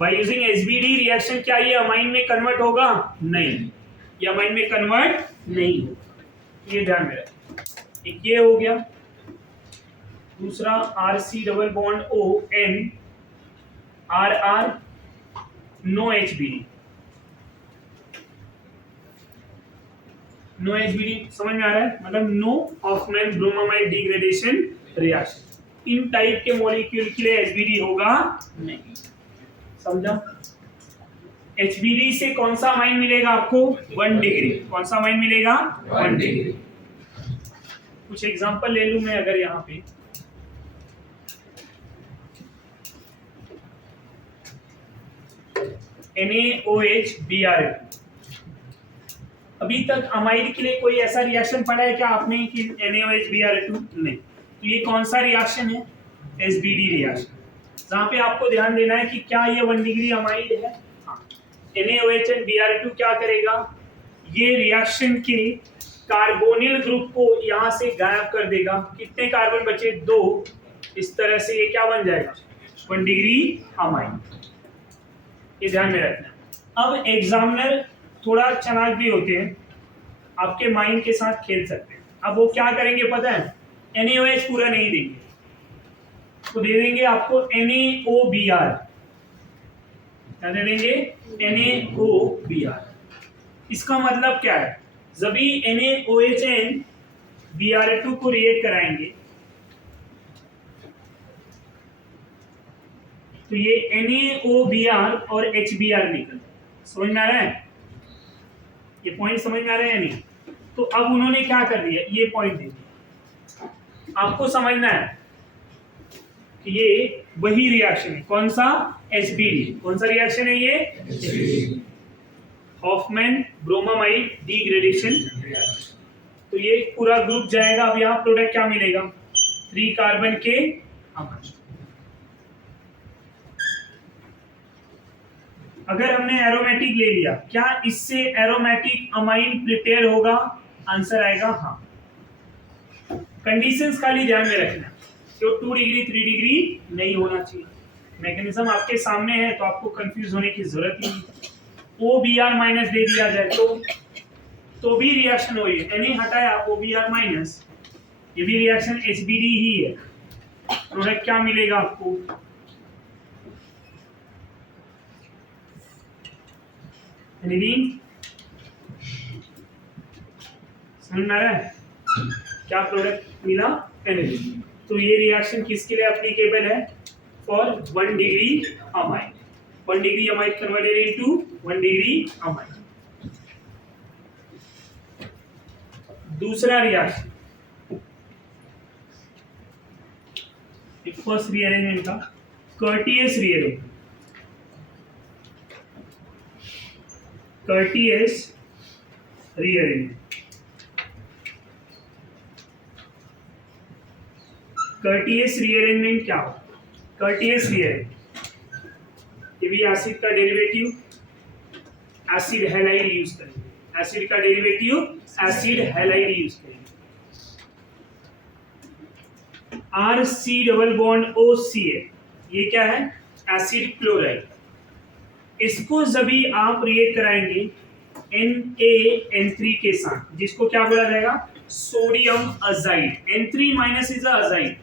बाय यूजिंग एसबीडी रिएक्शन क्या ये अमाइन में कन्वर्ट होगा? नहीं, ये अमाइन में कन्वर्ट नहीं होगा। ये ध्यान में रखें। एक ये हो गया। दूसरा RC double bond ON RR no HBD। No HBD समझ में आ रहा है? मतलब no Hofmann bromamide degradation reaction. इन टाइप के मॉलिक्यूल के लिए HBD होगा नहीं। समझा? HBD से कौन सा अमाइन मिलेगा आपको? 1 डिग्री। कौन सा अमाइन मिलेगा? 1 डिग्री। कुछ एग्जांपल ले लूं मैं अगर यहाँ पे, NaOH Br2। अभी तक अमाइड के लिए कोई ऐसा रिएक्शन पढ़ा है क्या आपने कि NaOH Br2? नहीं। तो ये कौन सा रिएक्शन है? SBD रिएक्शन, जहां पे आपको ध्यान देना है कि क्या ये 1 डिग्री अमाइड है। हाँ। NaOH and Br2 क्या करेगा? ये रिएक्शन के कार्बोनिल ग्रुप को यहां से गायब कर देगा। कितने कार्बन बचे? 2। इस तरह से ये क्या बन जाएगा? 1 डिग्री अमाइड। ये ध्यान में रखना। अब एग्जामिनर थोड़ा चालाक भी होते हैं, आपके माइंड के साथ खेल सकते हैं। अब वो क्या करेंगे पता है? NaOH पूरा नहीं देंगे, तो दे देंगे आपको NaOBr। क्या दे देंगे? NaOBr। इसका मतलब क्या है? जब भी NaOH and Br2 को रिएक्ट कराएंगे तो ये NaOBr और HBr निकल। समझ में आ रहा है? ये पॉइंट समझ में आ रहे हैं या नहीं? तो अब उन्होंने क्या कर दिया, ये पॉइंट दे दिया। आपको समझना है कि ये वही रिएक्शन है, कौन सा? एसबीडी। कौन सा रिएक्शन है ये? Hoffmann bromamide degradation. तो ये पूरा ग्रुप जाएगा। अब यहाँ प्रोडक्ट क्या मिलेगा? 3 कार्बन के अमाइन। अगर हमने एरोमेटिक ले लिया, क्या इससे एरोमेटिक अमाइन प्रिपेयर होगा? आंसर आएगा हाँ। कंडीशंस खाली ध्यान में रखना, तो 2 डिग्री 3 डिग्री नहीं होना चाहिए। मैकेनिज्म आपके सामने है तो आपको कंफ्यूज होने की जरूरत ही नहीं। OBr माइनस दे दिया जाए तो भी रिएक्शन हो रही है। Na हटाया OBr माइनस, ये भी रिएक्शन HBD ही है। प्रोडक्ट क्या मिलेगा आपको? एनिलीन। समझ में आ रहा है क्या प्रोडक्ट मिला? एनिलीन। तो ये रिएक्शन किसके लिए एप्लीकेबल है? For 1 degree amine. 1 degree amine converted into 1 degree amine. दूसरा रिएक्शन, फर्स्ट रीअरेंजमेंट का Curtius rearrangement. Curtius rearrangement. Curtius rearrangement क्या होता है? कर्टियस रीअरेंजमेंट, ये भी एसिड का डेरिवेटिव एसिड हैलाइड यूज करेंगे। एसिड का डेरिवेटिव एसिड हैलाइड यूज करेंगे। RC डबल बॉन्ड OCl, ये क्या है? Acid chloride. इसको जब भी आप रिएक्ट कराएंगे NaN3 के साथ, जिसको क्या बोला जाएगा? Sodium azide. N3 minus is azide.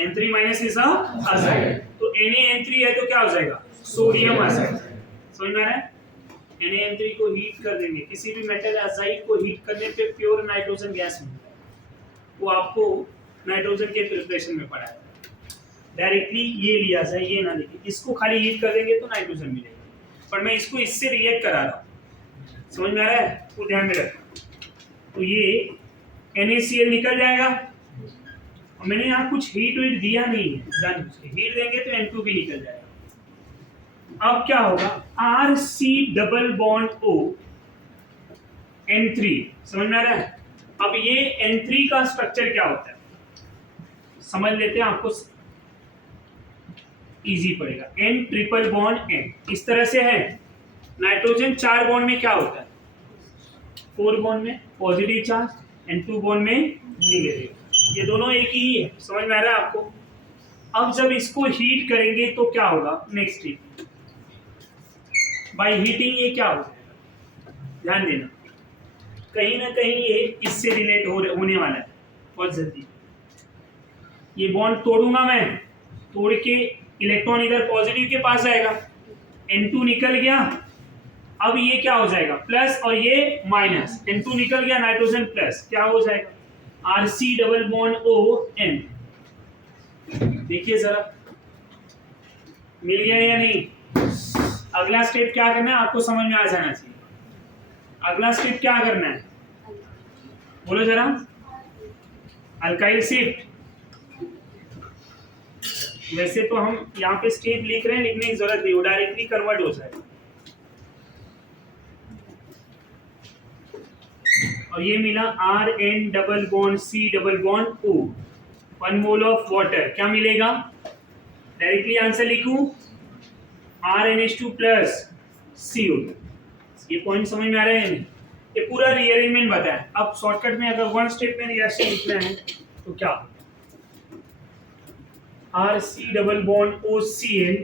N3 minus is azide. तो NaN3 है तो क्या हो जाएगा? Sodium azide. समझ में आ रहा है? Na3 को हीट कर देंगे, किसी भी मेटल अजाइड को हीट करने पे प्योर नाइट्रोजन गैस मिलता है। वो आपको नाइट्रोजन के प्रिपरेशन में पड़ा है। डायरेक्टली ये लिया जाए, ये ना लेके, इसको खाली हीट कर देंगे तो नाइट्रोजन मिलेगा, पर मैं इसको इससे रिएक्ट करा रहा हूँ। समझ में आ रहा है? तो ध्यान में रखना। तो ये NaCl निकल जाएगा, और मैंने यहाँ कुछ हीट वीट दिया नहीं है, जान हीट देंगे तो N2 भी निकल जाएगा। अब क्या होगा? RC double bond O N3। समझ में आ रहा है? अब ये N3 का स्ट्रक्चर क्या होता है समझ लेते हैं, आपको इजी पड़ेगा। N ट्रिपल बॉन्ड N इस तरह से है। नाइट्रोजन 4 बॉन्ड में क्या होता है? 4 बॉन्ड में पॉजिटिव चार्ज, N2 बॉन्ड में नेगेटिव। ये दोनों एक ही है। समझ में आ रहा है आपको? अब जब इसको हीट करेंगे तो क्या होगा? नेक्स्ट हीट बाय हीटिंग, ये क्या हो जाएगा? ध्यान देना, कहीं ना कहीं ये इससे रिलेट होने वाला है बहुत जल्दी। ये बॉन्ड तोड़ूंगा मैं, तोड़ के इलेक्ट्रॉन इधर पॉजिटिव के पास आएगा, N2 निकल गया। अब ये क्या हो जाएगा? प्लस, और ये माइनस। N2 निकल गया, नाइट्रोजन प्लस, क्या हो जाएगा? RC double bond O N। देखिए जरा, मिल गया या नहीं? अगला स्टेप क्या करना है आपको समझ में आ जाना चाहिए। अगला स्टेप क्या करना है? बोलो जरा। Alkyl shift. वैसे तो हम यहाँ पे स्टेप लिख रहे हैं, लिखने की जरूरत नहीं, वो डायरेक्टली कन्वर्ट हो जाएगा। और ये मिला RN double bond C double bond O, 1 mole of water, क्या मिलेगा? डायरेक्टली आंसर लिखूं, RNH2 प्लस CO2। ये पॉइंट समझ में आ रहे हैं? ये पूरा रीअरेंजमेंट बताया। अब शॉर्टकट में अगर 1 स्टेप में रिएक्शन लिखना है तो क्या? RC double bond OCl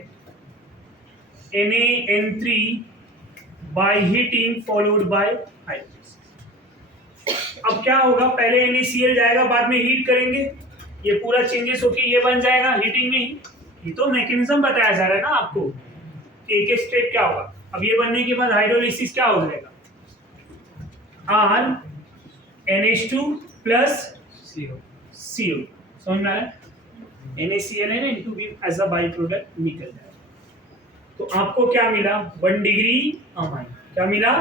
NaN3 by heating followed by hydrolysis. अब क्या होगा? पहले NaCl जाएगा, बाद में हीट करेंगे, ये पूरा चेंजेस होके ये बन जाएगा हीटिंग में ही। ये तो मैकेनिज्म बताया जा रहा है ना आपको कि एक एक स्टेप क्या होगा। अब ये बनने के बाद हाइड्रोलिसिस क्या हो जाएगा? NH2 plus CO। समझ में आ रहा है? NaCl है ना, N2 भी एज अ बाई प्रोडक्ट निकल जाएगा। तो आपको क्या मिला? 1 डिग्री अमाइन। क्या मिला?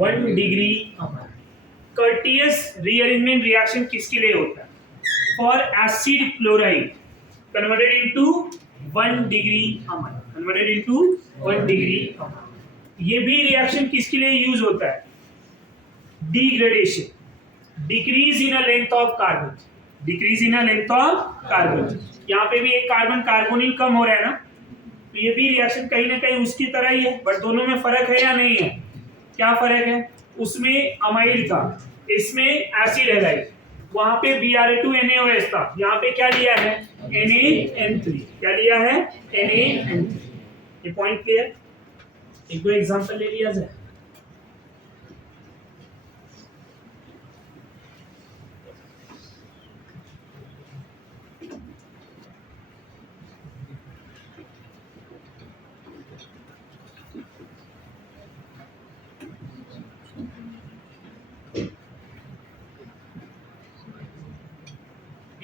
1 degree amine. Curtius rearrangement reaction किसके लिए होता है? For acid chloride converted into 1 degree amine, converted into 1 degree amine. ये भी रिएक्शन किसके लिए यूज होता है? Degradation, decrease in a length of carbon, decrease in a length of carbon. यहाँ पे भी एक कार्बन कार्बोनिल कम हो रहा है ना, तो ये भी रिएक्शन कहीं ना कहीं उसकी तरह ही है, बट दोनों में फर्क है या नहीं है? क्या फर्क है? उसमें अमाइड था, इसमें एसिड हैलाइड। वहां पे Br2NaOH था, यहाँ पे क्या लिया है? NaN3। क्या लिया है? NaN3। ये पॉइंट क्लियर? एक दो एग्जांपल ले लिया जाए।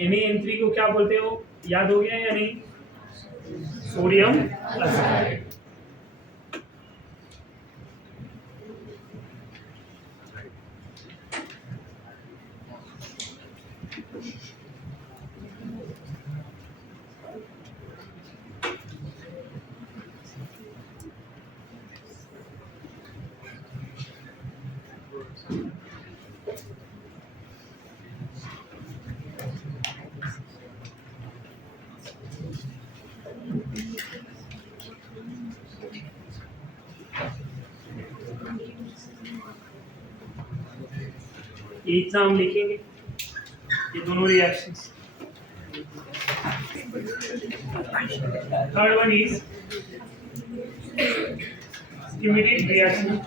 NaN3 को क्या बोलते हो? याद हो गया या नहीं? Sodium aside. इतना हम लिखेंगे ये दोनों reactions. Third one is immediate reaction,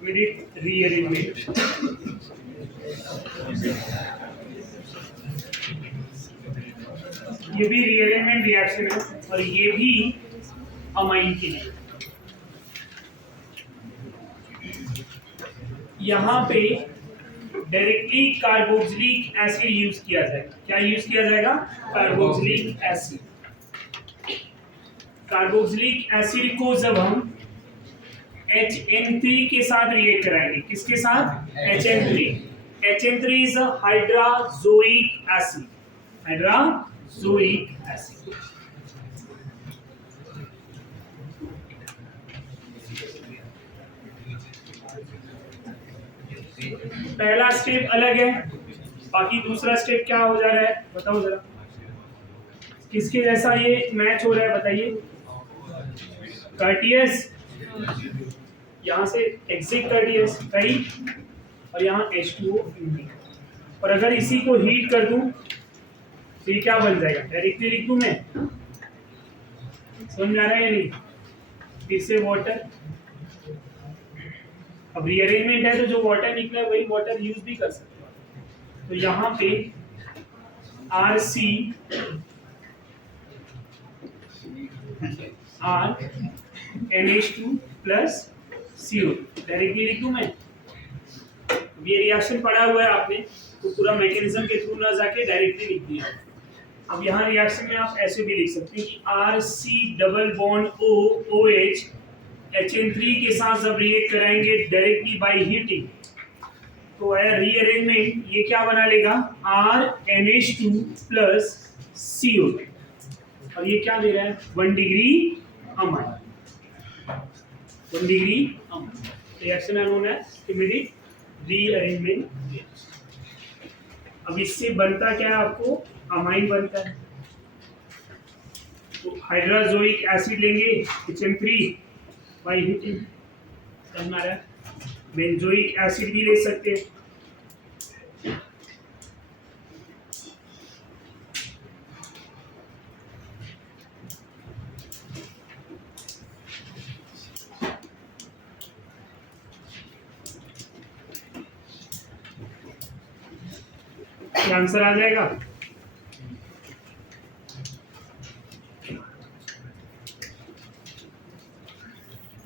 immediate rearrangement। ये भी रीअरेंजमेंट रिएक्शन है और ये भी अमाइन के लिए। यहाँ पे डायरेक्टली कार्बोक्सिलिक एसिड यूज किया जाएगा। क्या यूज किया जाएगा? Carboxylic acid. कार्बोक्सिलिक एसिड को जब हम HN3 के साथ रिएक्ट कराएंगे, किसके साथ? HN3। HN3 is hydrazoic acid, hydrazoic acid. पहला स्टेप अलग है, बाकी दूसरा स्टेप क्या हो जा रहा है बताओ जरा। किसके जैसा ये मैच हो रहा है बताइए? कर्टियस, यहाँ से एग्जिट कर्टियस कहीं, और यहाँ H2O। और अगर इसी को हीट कर दूं तो ये क्या बन जाएगा? डायरेक्टली लिख दूं मैं? समझ आ रहा है या नहीं? फिर से वाटर, अब रीअरेंजमेंट है तो जो वाटर निकला वही वाटर यूज भी कर सकते हो। तो यहाँ पे RC R NH2 plus CO, directly लिख दूं मैं? ये रिएक्शन पढ़ा हुआ है आपने, तो पूरा मैकेनिज्म के थ्रू ना जाके डायरेक्टली लिख दिया। अब यहाँ रिएक्शन में आप ऐसे भी लिख सकते हैं कि RC double bond OH HN3 के साथ जब रिएक्ट कराएंगे डायरेक्टली बाय हीटिंग, तो रीअरेंजमेंट ये क्या बना लेगा? RNH2 प्लस CO, और ये क्या दे रहा है? 1 डिग्री अमन, 1 डिग्री अमन। रिएक्शन है नोन एज इमीडिएट रीअरेंजमेंट। अब इससे बनता क्या है आपको? अमाइन बनता है। तो हाइड्राजोइक एसिड लेंगे HN3 बाय हीटिंग, समझ आ रहा है? बेंजोइक एसिड भी ले सकते हैं। आंसर आ जाएगा।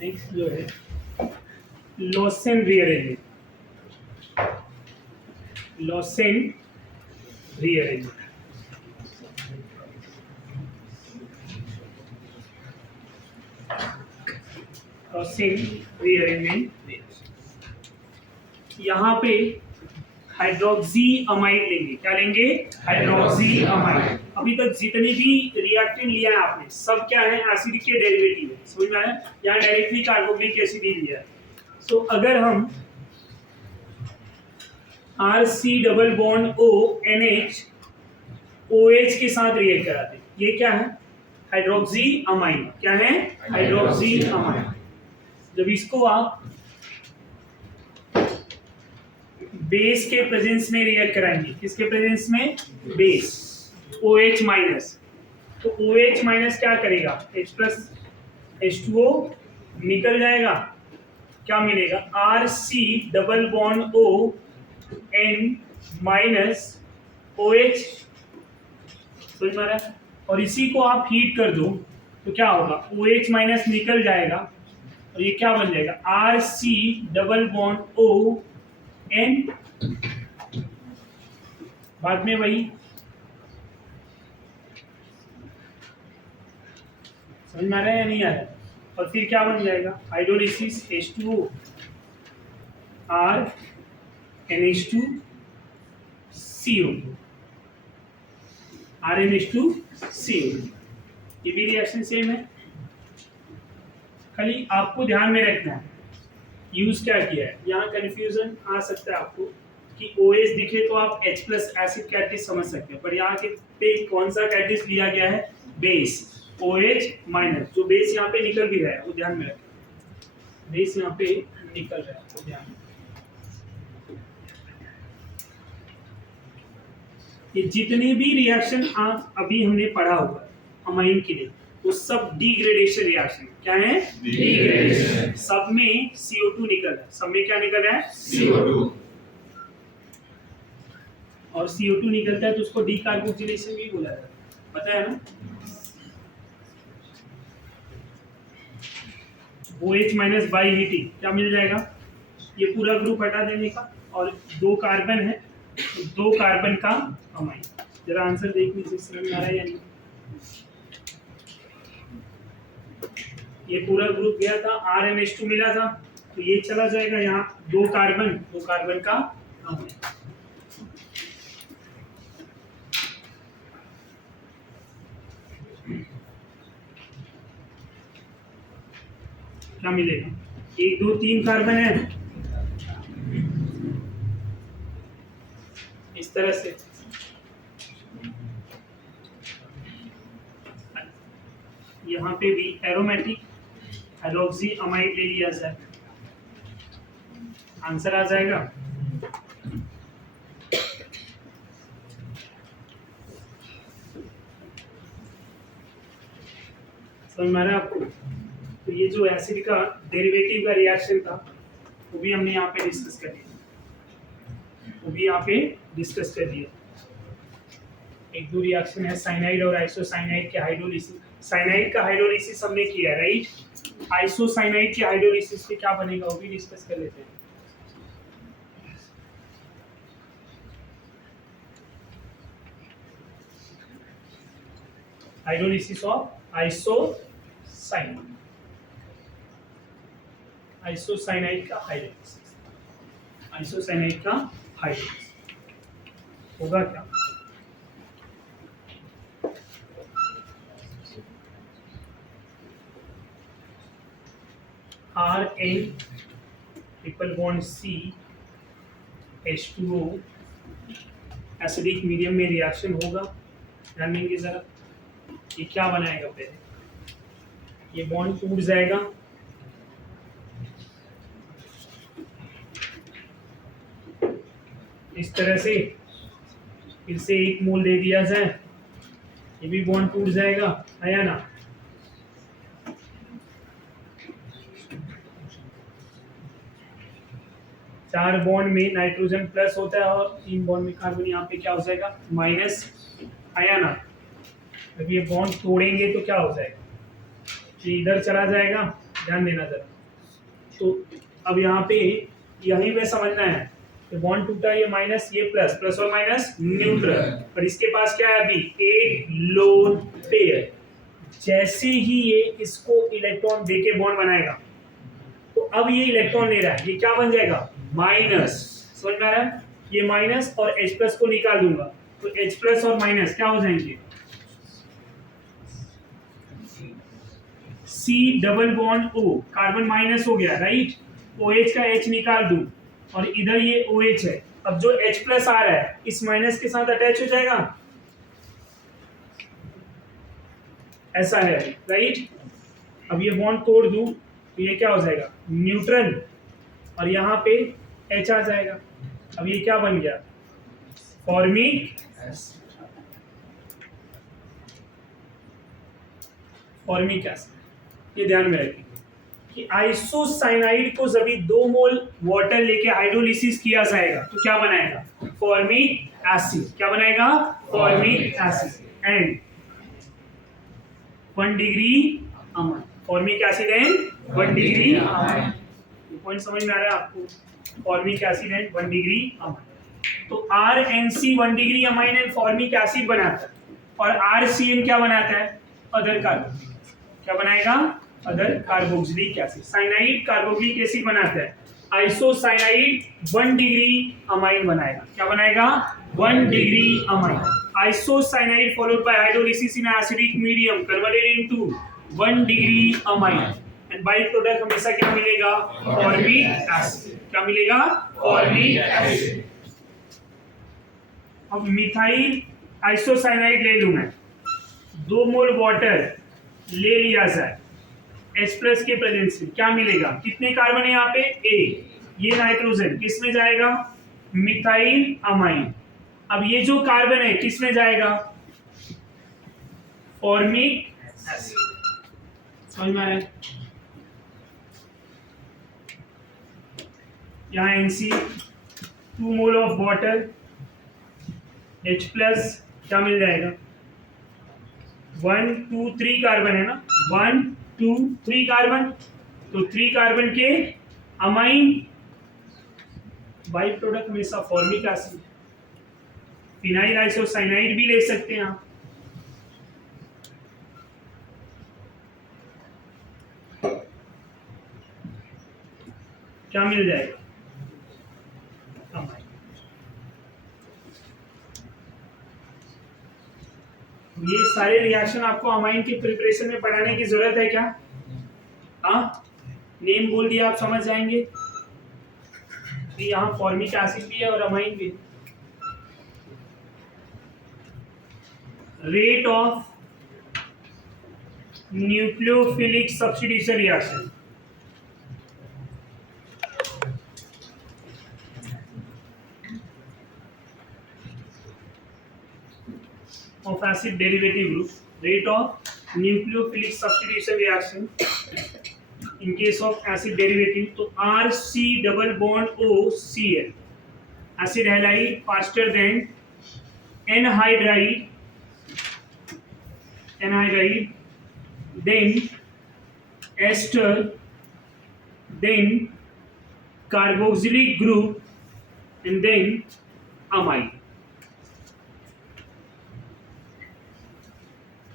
नेक्स्ट जो है Lossen rearrangement, Lossen rearrangement. Crossing rearrangement reaction. यहाँ पे हाइड्रोक्सी अमाइड लेंगे, क्या लेंगे? Hydroxy amide. अभी तक जितने भी रिएक्टेंट लिया है आपने सब क्या है? एसिड के डेरिवेटिव है, समझ में आया? यहाँ डायरेक्टली कार्बोक्सिलिक एसिड ही लिया है। सो अगर हम RC double bond O NH OH के साथ रिएक्ट कराते, ये क्या है? Hydroxy amide. क्या है? Hydroxy amide. जब इसको आप बेस के प्रेजेंस में रिएक्ट कराएंगे, किसके प्रेजेंस में? बेस OH माइनस, तो OH माइनस क्या करेगा? H प्लस H2O निकल जाएगा, क्या मिलेगा? RC double bond O N minus OH, समझ में आ रहा है? और इसी को आप हीट कर दो तो क्या होगा? OH माइनस निकल जाएगा और ये क्या बन जाएगा? RC double bond O N, बाद में वही, समझ में आ रहा है या नहीं आ रहा है? और फिर क्या बन जाएगा? Hydrolysis H2O R NH2 CO2 RNH2 CO2। ये भी रिएक्शन सेम है, खाली आपको ध्यान में रखना है यूज क्या किया है। यहाँ कंफ्यूजन आ सकता है आपको कि OH दिखे तो आप H प्लस एसिड कैटालिस्ट समझ सकते हैं, पर यहाँ के पे कौन सा कैटालिस्ट लिया गया है? Base OH minus. जो बेस यहाँ पे निकल भी रहा है वो ध्यान में रखें, बेस यहाँ पे निकल रहा है वो ध्यान में। ये जितने भी रिएक्शन आप अभी हमने पढ़ा हुआ अमाइन के लिए वो सब डिग्रेडेशन रिएक्शन। क्या है? डिग्रेडेशन। सब में CO2 निकल रहा है, सब में क्या निकल रहा है? CO2। और CO2 निकलता है तो उसको डीकार्बोक्सिलेशन भी बोला जाता है, पता है ना? OH माइनस बाई हीटिंग क्या मिल जाएगा? ये पूरा ग्रुप हटा देने का, और 2 कार्बन है तो 2 कार्बन का अमाइन। जरा आंसर देखने से समझ में आ रहा है या नहीं? ये पूरा ग्रुप गया था, RNH2 मिला था तो ये चला जाएगा यहाँ, 2 कार्बन का अमाइन। क्या मिलेगा? 1 2 3 कार्बन है, इस तरह से। यहाँ पे भी एरोमेटिक हाइड्रोक्सी अमाइड ले लिया जाए, आंसर आ जाएगा। समझ में आ रहा है आपको? तो ये जो एसिड का डेरिवेटिव का रिएक्शन था वो भी हमने यहाँ पे डिस्कस कर दिया, एक दो रिएक्शन है साइनाइड और आइसोसाइनाइड के हाइड्रोलिसिस। साइनाइड का हाइड्रोलिसिस हमने किया है, राइट? आइसोसाइनाइड के हाइड्रोलिसिस पे क्या बनेगा वो भी डिस्कस कर लेते हैं। हाइड्रोलिसिस ऑफ आइसोसाइनाइड का हाइड्रोलिसिस होगा क्या? RN triple bond C H2O acidic medium में रिएक्शन होगा, ध्यान देंगे जरा। ये क्या बनाएगा? पहले ये बॉन्ड टूट जाएगा, इस तरह से, फिर से 1 मोल दे दिया जाए, ये भी बॉन्ड टूट जाएगा, है या ना? चार बॉन्ड में नाइट्रोजन प्लस होता है और 3 बॉन्ड में कार्बन यहाँ पे क्या हो जाएगा? माइनस, है या ना? जब ये बॉन्ड तोड़ेंगे तो क्या हो जाएगा? ये इधर चला जाएगा, ध्यान देना जरा। तो अब यहाँ पे यहीं पे समझना है, तो बॉन्ड टूटा, ये माइनस, ये प्लस, प्लस और माइनस न्यूट्रल, और इसके पास क्या है अभी? एक लोन पेयर। जैसे ही ये इसको इलेक्ट्रॉन देके बॉन्ड बनाएगा, तो अब ये इलेक्ट्रॉन ले रहा है, ये क्या बन जाएगा माइनस, समझ में आ रहा है, ये माइनस और H प्लस को निकाल दूंगा तो H प्लस और माइनस क्या हो जाएंगे, C double bond O, carbon minus हो गया राइट, OH का H निकाल दूं और इधर ये OH है, अब जो H प्लस आ रहा है इस माइनस के साथ अटैच हो जाएगा, ऐसा है राइट। अब ये बॉन्ड तोड़ दूं तो ये क्या हो जाएगा न्यूट्रल और यहाँ पे H आ जाएगा, अब ये क्या बन गया फॉर्मिक एसिड। ये ध्यान में रखिए कि आइसोसाइनाइड को जब 2 मोल वाटर लेके हाइड्रोलिसिस किया जाएगा तो क्या बनाएगा फॉर्मिक एसिड, क्या बनाएगा formic acid and 1 degree amine, formic acid and 1 degree amine. Point समझ में आ रहा है आपको, formic acid and 1 degree amine. तो RNC 1 degree amine and formic acid बनाता है और RCN क्या बनाता है अदर कार्बोक्सिलिक, क्या बनाएगा other carboxylic acid, cyanide carboxylic acid बनाता है, आइसोसाइनाइड 1 डिग्री अमाइन बनाएगा, क्या बनाएगा 1 degree amine, isocyanide followed by hydrolysis in acidic medium converted into 1 degree amine and by product हमेशा क्या मिलेगा फॉर्मिक एसिड, क्या मिलेगा फॉर्मिक एसिड। अब मिथाइल आइसोसाइनाइड ले लूं मैं, 2 मोल वाटर ले लिया जाए H प्लस के प्रेजेंस में, क्या मिलेगा कितने कार्बन है यहाँ पे A, ये नाइट्रोजन किस में जाएगा मिथाइल अमाइन, अब ये जो कार्बन है किस में जाएगा फॉर्मिक एसिड, समझ में आया। यहाँ NC 2 mole of water H plus क्या मिल जाएगा 1 2 3 कार्बन है ना, 1 2 3 कार्बन, तो 3 कार्बन के अमाइन, बाई प्रोडक्ट हमेशा फॉर्मिक एसिड, फिनाइल आइसोसाइनाइड भी ले सकते हैं आप। क्या मिल जाएगा अमाइन। ये सारे रिएक्शन आपको अमाइन के प्रिपरेशन में पढ़ाने की जरूरत है क्या, हाँ नेम बोल दिया आप समझ जाएंगे, तो यहाँ फॉर्मिक एसिड भी है और अमाइन भी। Rate of nucleophilic substitution reaction, of acid derivative group, rate of nucleophilic substitution reaction in case of acid derivative, तो RC double bond OCl, acid halide faster than anhydride, then ester, then carboxylic group and then amide।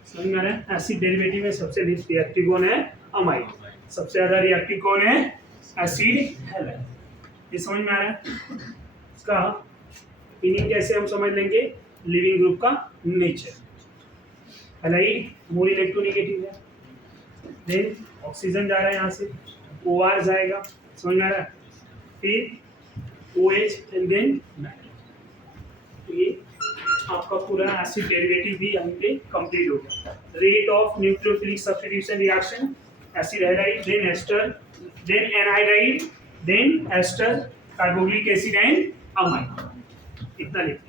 समझ में आ रहा है, एसिड डेरिवेटिव में सबसे लीस्ट रिएक्टिव कौन है अमाइड, सबसे ज्यादा रिएक्टिव कौन है एसिड हैलाइड, ये समझ में आ रहा है। इसका मीनिंग कैसे हम समझ लेंगे, लिविंग ग्रुप का नेचर, हैलाइड मोर इलेक्ट्रोनेगेटिव है, देन ऑक्सीजन जा रहा है यहाँ से OR जाएगा, समझ में आ रहा है, फिर OH एंड देन नाइट्रोजन, ये आपका पूरा एसिड डेरिवेटिव भी यहाँ पे कंप्लीट हो गया। Rate of nucleophilic substitution reaction acid halide, then ester, then anhydride, then ester, carboxylic acid and amine, इतना लिखते हैं।